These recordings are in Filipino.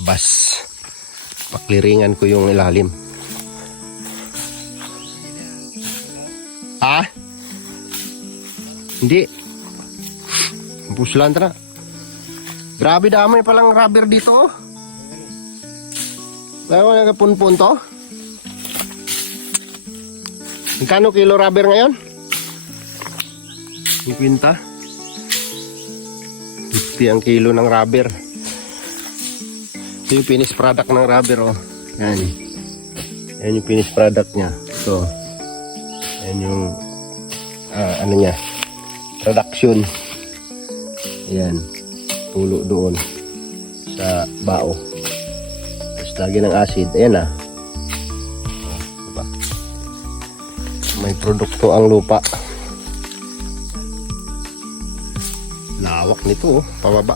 Tabas. Pakliringan ko yung ilalim. Ha? Hindi. Puslan na. Grabe damay palang rubber dito. Tayo nagpunpun to. Magkano kilo rubber ngayon? 50. 50 ang kilo ng rubber. Ito yung finished product ng rubber, oh. Yan. Yan yung finished product niya. Ito. Yan yung ano niya. Production. Yan. Tulo doon sa bao. Tapos lagi ng acid. Ayan na. Diba? May produkto ang lupa. Lawak nito, oh. Pababa.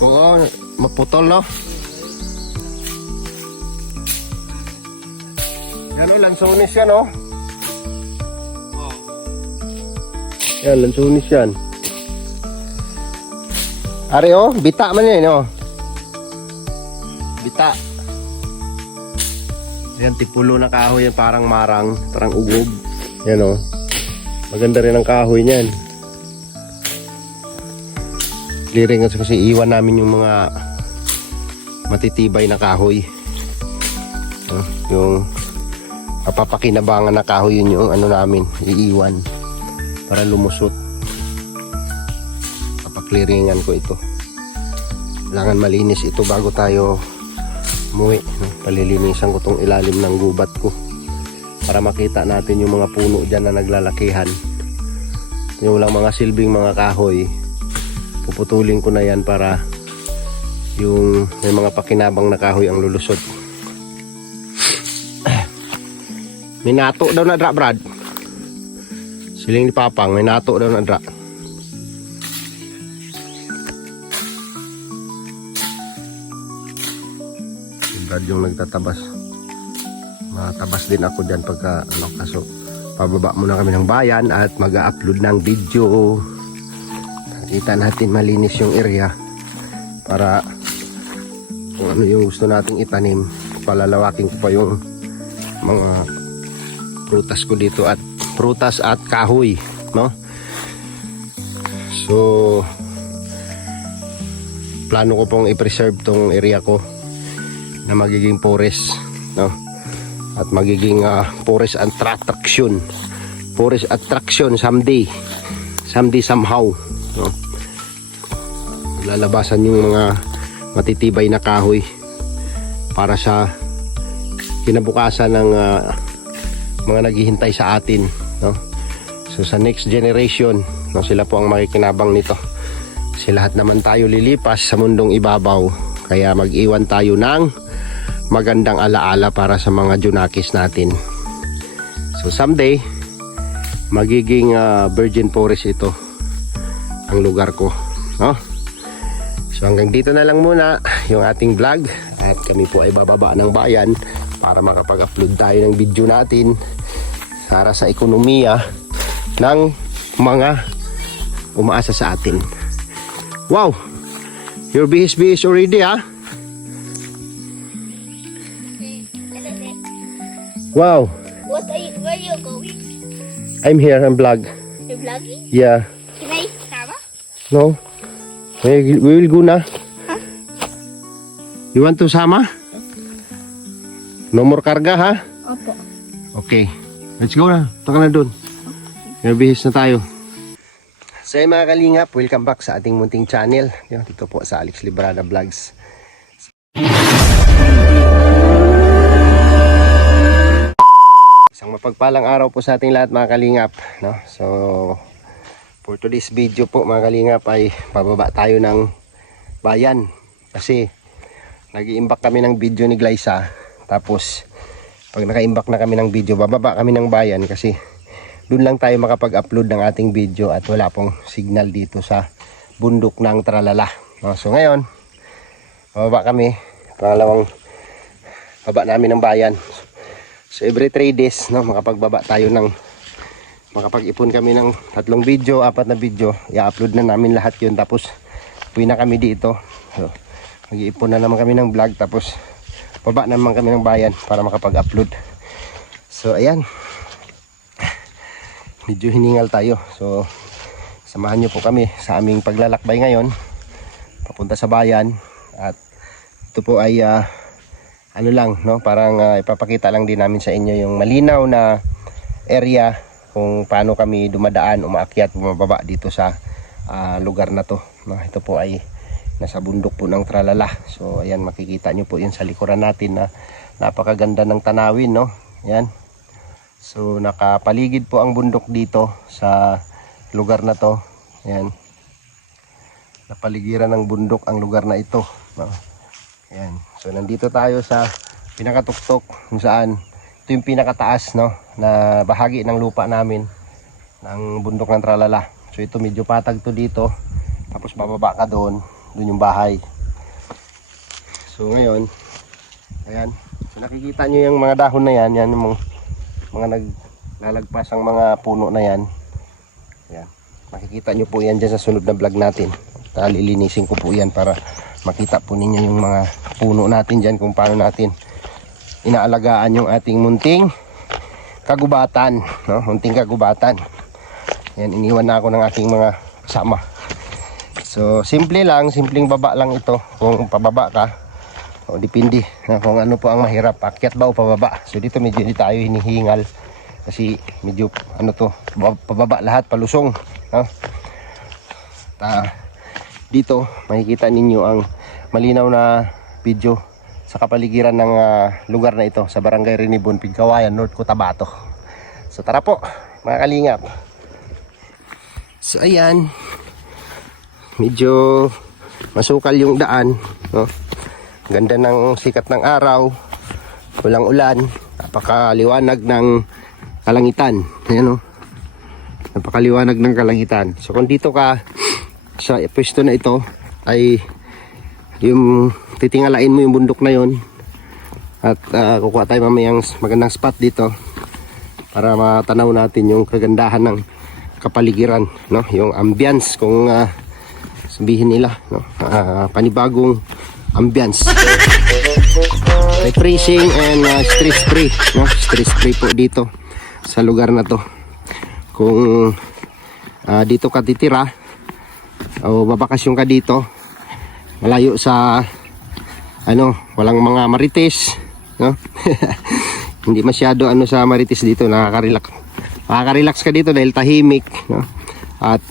Oo, maputol, no? Yan, lansunis yan, oh. Yan, lansunis yan. Ari, oh, bita man yan, oh. Bita. Yan, tipulo na kahoy yan, parang marang, parang ugob. Yan, oh. Maganda rin ang kahoy niyan. Clearing kasi iwan namin yung mga matitibay na kahoy. Yung papapakinabangan na kahoy, yun yung ano namin, iiwan para lumusot. Papakliringan ko ito. Kailangan malinis ito bago tayo umuwi. Palilinisan ko tong ilalim ng gubat ko para makita natin yung mga puno dyan na naglalakihan. Yung lang mga silbing mga kahoy, puputulin ko na yan para yung may mga pakinabang na kahoy ang lulusot. May nato daw na dra, Brad. Siling ni Papang, may nato daw na dra. Brad yung nagtatabas. Matabas din ako dyan pagka ano, kaso pababa muna kami ng bayan at mag-upload ng video. Kita natin malinis yung area para kung ano yung gusto nating itanim, palalawakin ko pa yung mga prutas ko dito at prutas at kahoy, no? So plano ko pong i-preserve tong area ko na magiging forest, no? At magiging forest attraction someday somehow, no? Lalabasan yung mga matitibay na kahoy para sa kinabukasan ng mga naghihintay sa atin, no? So sa next generation, no, sila po ang makikinabang nito. Kasi lahat naman tayo lilipas sa mundong ibabaw, kaya mag-iwan tayo ng magandang alaala para sa mga junakis natin. So someday magiging virgin forest ito ang lugar ko, no? So hanggang dito na lang muna yung ating vlog at kami po ay bababa ng bayan para makapag-upload tayo ng video natin para sa ekonomiya ng mga umaasa sa atin. Wow! Your BSB is already, ha? Wow! Where are you going? I'm here, I'm vlog. You're vlogging? Yeah. Can I sama? No? We will go na. Huh? You want to sama? No more karga, ha? Opo. Okay. Let's go na. Taka na dun. Nabihis na tayo. So mga kalingap, welcome back sa ating munting channel. Dito po sa Alex Librada Vlogs. Isang mapagpalang araw po sa ating lahat, mga kalingap, no? So for today's video po, mga kalingap, ay pababa tayo ng bayan kasi nag-iimbak kami ng video ni Glyza. Tapos pag naka-imbak na kami ng video, bababa kami ng bayan kasi doon lang tayo makapag-upload ng ating video at wala pong signal dito sa bundok ng Tralala, no? So ngayon bababa kami, pangalawang baba namin ng bayan. So every 3 days, no, makapagbaba tayo ng makapag-ipon kami ng 3 video, 4 na video, i-upload na namin lahat yun. Tapos uwi na kami dito. So, mag-iipon na naman kami ng vlog. Tapos baba naman kami ng bayan para makapag-upload. So ayan, medyo hiningal tayo. So samahan nyo po kami sa aming paglalakbay ngayon papunta sa bayan. At ito po ay ano lang, no? Parang ipapakita lang din namin sa inyo yung malinaw na area kung paano kami dumadaan, umaakyat, bumababa dito sa lugar na to, no? Ito po ay nasa bundok po ng Tralala. So ayan, makikita nyo po yun sa likuran natin na napakaganda ng tanawin, no? Ayan. So nakapaligid po ang bundok dito sa lugar na to. Ayan. Napaligiran ng bundok ang lugar na ito, no? Ayan. So nandito tayo sa pinakatuktok kung saan ito yung pinakataas, no, na bahagi ng lupa namin ng bundok ng Tralala. So ito medyo patag to dito. Tapos bababa ka doon yung bahay. So ngayon, ayan. So nakikita nyo yung mga dahon na yan, yan yung mga naglalagpas ang mga puno na yan. Ayan. Makikita nyo po yan dyan sa sunod na vlog natin. Lilinisin ko po yan para makita po ninyo yung mga puno natin dyan, kung paano natin inaalagaan yung ating munting kagubatan, no? Munting kagubatan. Yan, iniwan na ako ng aking mga kasama. So simple lang, simpleng baba lang ito. Kung pababa ka, o depende na kung ano po ang mahirap, akyat ba o pababa. So dito medyo hindi tayo hinihingal kasi medyo ano to, pababa lahat, palusong, no? Dito makikita ninyo ang malinaw na video sa kapaligiran ng lugar na ito sa Barangay Rinibon, Pigkawayan, North Cotabato. So tara po mga kalingap. So ayan, medyo masukal yung daan, no? Ganda ng sikat ng araw, walang ulan, napakaliwanag ng kalangitan. Ayan, no? Napakaliwanag ng kalangitan. So kung dito ka sa pwesto na ito ay yung titingalain mo yung bundok na yon. At kukuha tayo mamayang magandang spot dito para matanaw natin yung kagandahan ng kapaligiran, no? Yung ambience kung sabihin nila, no? Panibagong ambience, refreshing and stress free, no? Stress free po dito sa lugar na to. Kung dito ka titira o babakasyon ka dito, malayo sa ano, walang mga marites, no? Hindi masyado ano sa marites dito, nakaka-relax ka dito dahil tahimik, no? At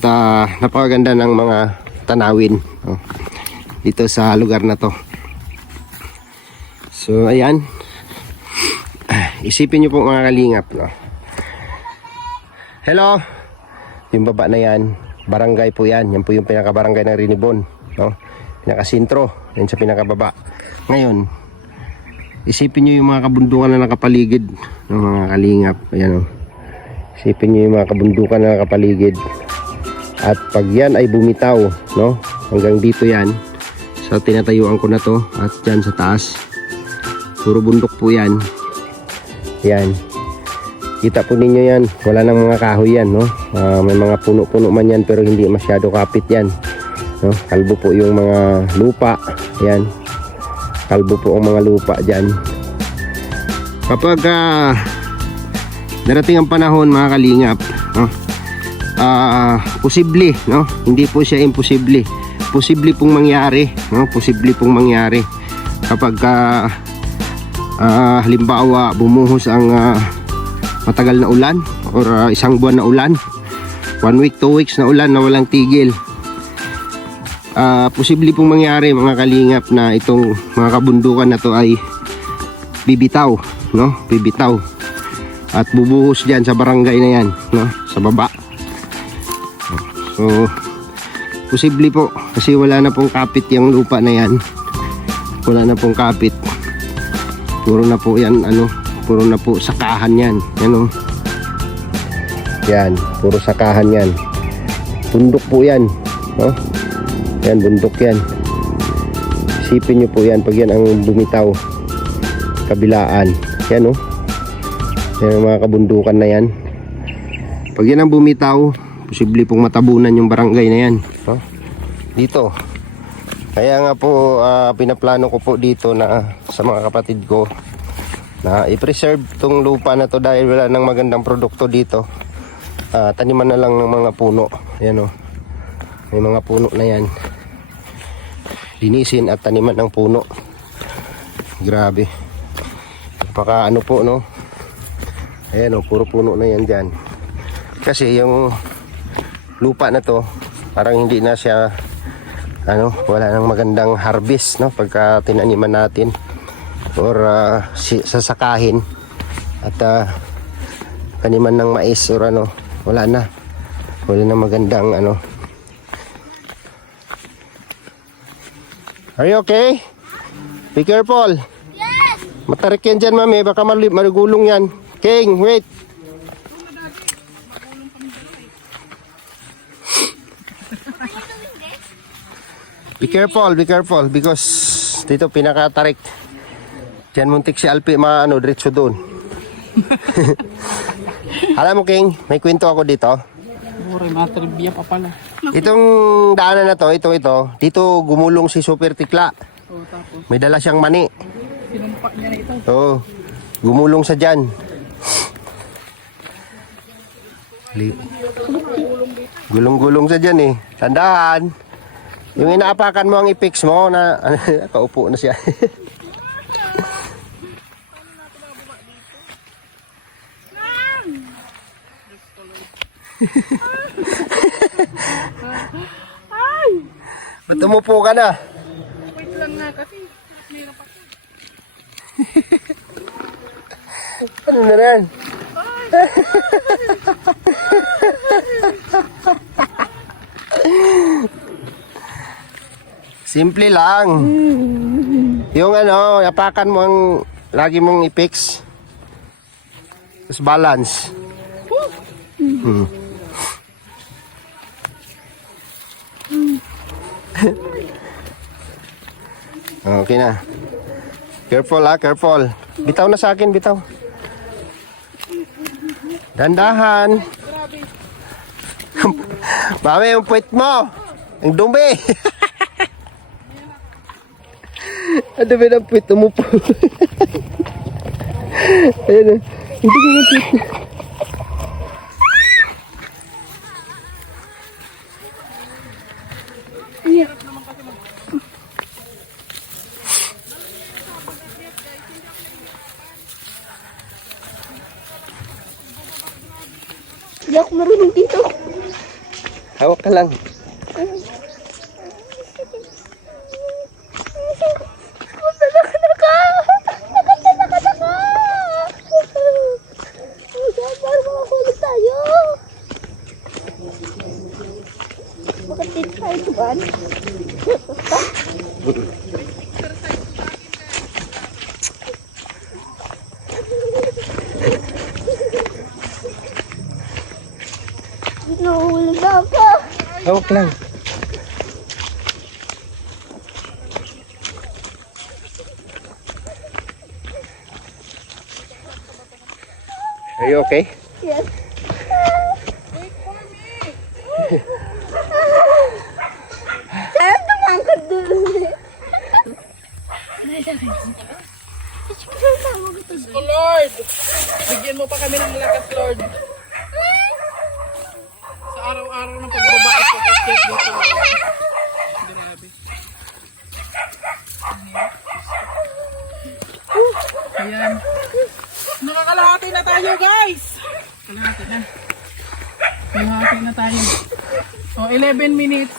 napakaganda ng mga tanawin, no? Dito sa lugar na to. So ayan, isipin nyo po mga kalingap, no? Hello, yung baba na yan, barangay po yan. Yan po yung pinaka-barangay ng Rinibon, no? Pinaka-sintro, yan sa pinaka-baba. Ngayon, isipin nyo yung mga kabundukan na nakapaligid, no, mga kalingap. Ayan, oh. Isipin nyo yung mga kabundukan na nakapaligid. At pag yan ay bumitaw, no, hanggang dito yan, sa tinatayuan ko na to, at dyan sa taas, puro bundok po yan. Yan. Kita po ninyo yan, wala nang mga kahoy yan, no? May mga puno-puno man yan pero hindi masyado kapit yan, no? Kalbo po yung mga lupa, yan. Kalbo po ang mga lupa dyan. Kapag darating ang panahon mga kalingap, no? Posible, no? Hindi po siya imposible. Posible pong mangyari, no? Posible pong mangyari kapag halimbawa bumuhos ang matagal na ulan or isang buwan na ulan, 1 week, 2 weeks na ulan na walang tigil. Posible pong mangyari mga kalingap na itong mga kabundukan na to ay bibitaw, no? Bibitaw at bubuhos diyan sa barangay na yan, no? Sa baba. So posible po kasi wala na pong kapit yung lupa na yan. Wala na pong kapit. Puro na po yan ano, puro na po sakahan yan. Yan, oh. Yan, puro sakahan yan. Bundok po yan, no? Yan, bundok yan. Isipin nyo po yan pag yan ang bumitaw kabilaan. Yan, oh. Yan ang mga kabundukan na yan. Pag yan ang bumitaw, posible pong matabunan yung barangay na yan. No? Dito. Kaya nga po, pinaplano ko po dito na sa mga kapatid ko na i-preserve tong lupa na to dahil wala nang magandang produkto dito. Taniman na lang ng mga puno. Ayan o. May mga puno na yan. Linisin at taniman ng puno. Grabe. Paka ano po no. Ayan o, puro puno na yan dyan. Kasi yung lupa na to, parang hindi na siya wala nang magandang harvest no pagka tinaniman natin or sasakahin at taniman ng mais or wala na magandang Are you okay? Be careful. Yes! Matarik yan dyan mami, baka marigulong yan. King, wait. Be careful because dito pinakatarik. Diyan muntik si Alpi diretso doon. Alam mo King, may kwento ako dito. Bure, matribya pa pala. Itong daanan na to, ito, dito gumulong si Super Tikla. O, tapos, May dala siyang mani. sinumpa niya na ito. Oo, gumulong sa dyan. Gulong-gulong sa dyan eh. Tandaan. Yung inaapakan mo ang i-fix mo na kaupo na siya. Ba't umupo ka na? Wait lang nga kasi. Mahirap ako. Ano na yan? Simple lang. Yung apakan mo ang lagi mong i-fix. Tapos balance. Okay na. Careful careful. Bitaw na sa akin, bitaw. Dandahan. Bawi yung puwit mo. Ang dumi. Ang dumi ng puwit mo po. Ayan. Ang dumi ng puwit. Hindi ako marunong dito. Hawak ka lang. Bakit dito tayo tuban? Nahulog na ako. Hawak lang. Are you okay? Yes. Saya tumangkad dun. Oh Lord! Bigyan mo pa kami ng lakas, Lord. Sa araw-araw ng pagbaba at pag-escape dito. Grabe. Ayan. Nakakalahati na tayo, guys! Kalahati na. Kalahati na tayo. O, 11 minutes.